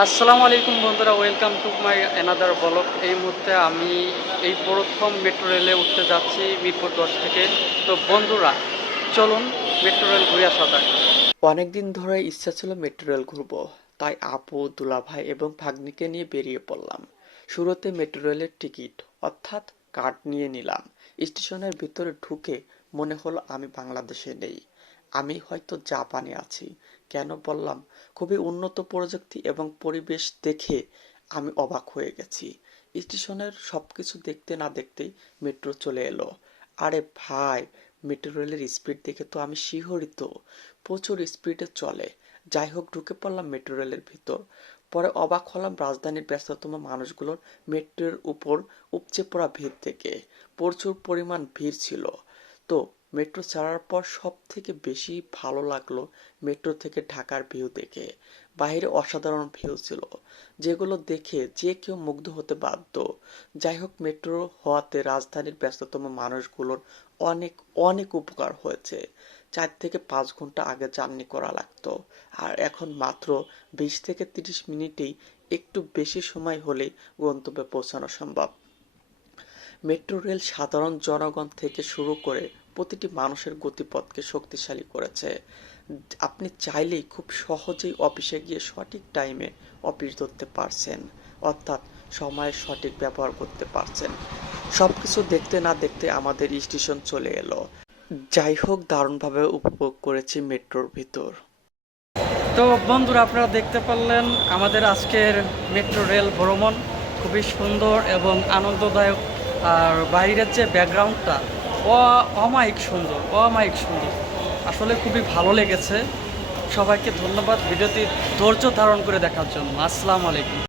আসসালামু আলাইকুম বন্ধুরা welcome to my another blog এই মুহূর্তে আমি এই প্রথম মেট্রো রেলে উঠতে যাচ্ছি মিরপুর দশ থেকে। তো বন্ধুরা, চলুন মেট্রো রেল ঘুরে আসা যাক। অনেকদিন ধরে ইচ্ছা ছিল মেট্রো রেল ঘুরবো, তাই আপু, দুলাভাই এবং ভাগ্নিকে নিয়ে বেরিয়ে পড়লাম। শুরুতে মেট্রো রেলের টিকিট, অর্থাৎ কার্ড নিয়ে নিলাম। স্টেশনের ভিতরে ঢুকে মনে হলো আমি বাংলাদেশে নেই। আমি হয়তো জাপানে আছি কেন বললাম? খুবই উন্নত প্রযুক্তি এবং পরিবেশ দেখে আমি অবাক হয়ে গেছি। স্টেশনের সব কিছু দেখতে না দেখতেই মেট্রো চলে এলো। আরে ভাই, মেট্রো রেলের স্পিড দেখে তো আমি শিহরিত। প্রচুর স্পিডে চলে। যাই হোক, ঢুকে পড়লাম মেট্রো রেলের ভিতর। পরে অবাক হলাম রাজধানীর ব্যস্ততম মানুষগুলোর মেট্রোর উপর উপচে পড়া ভিড় থেকে প্রচুর পরিমাণ ভিড় ছিল। তো মেট্রো ছাড়ার পর সব থেকে বেশি ভালো লাগল মেট্রো থেকে ঢাকার ভিউ দেখে। বাইরে অসাধারণ ভিউ ছিল, যেগুলো দেখে যে কেউ মুগ্ধ হতে বাধ্য। যাই হোক, মেট্রো হওয়াতে রাজধানীর ব্যস্ততম মানুষগুলোর অনেক অনেক উপকার হয়েছে। চার থেকে পাঁচ ঘণ্টা আগে জার্নি করা লাগতো, আর এখন মাত্র বিশ থেকে তিরিশ মিনিটেই একটু বেশি সময় হলেই গন্তব্যে পৌঁছানো সম্ভব। মেট্রো রেল সাধারণ জনগণ থেকে শুরু করে প্রতিটি মানুষের গতিপথকে শক্তিশালী করেছে। আপনি চাইলেই খুব সহজেই অফিসে গিয়ে সঠিক টাইমে অফিস ধরতে পারছেন, অর্থাৎ সময়ের সঠিক ব্যবহার করতে পারছেন। সবকিছু দেখতে না দেখতে আমাদের স্টেশন চলে এলো। যাই হোক, দারুণভাবে উপভোগ করেছি মেট্রোর ভিতর। তো বন্ধুরা, আপনারা দেখতে পারলেন আমাদের আজকের মেট্রো রেল ভ্রমণ খুবই সুন্দর এবং আনন্দদায়ক। আর বাইরের যে ব্যাকগ্রাউন্ডটা অমায়িক সুন্দর অমায়িক সুন্দর। আসলে খুবই ভালো লেগেছে। সবাইকে ধন্যবাদ। ভিডিওটি ধৈর্য ধারণ করে দেখার জন্য। আসসালামু আলাইকুম।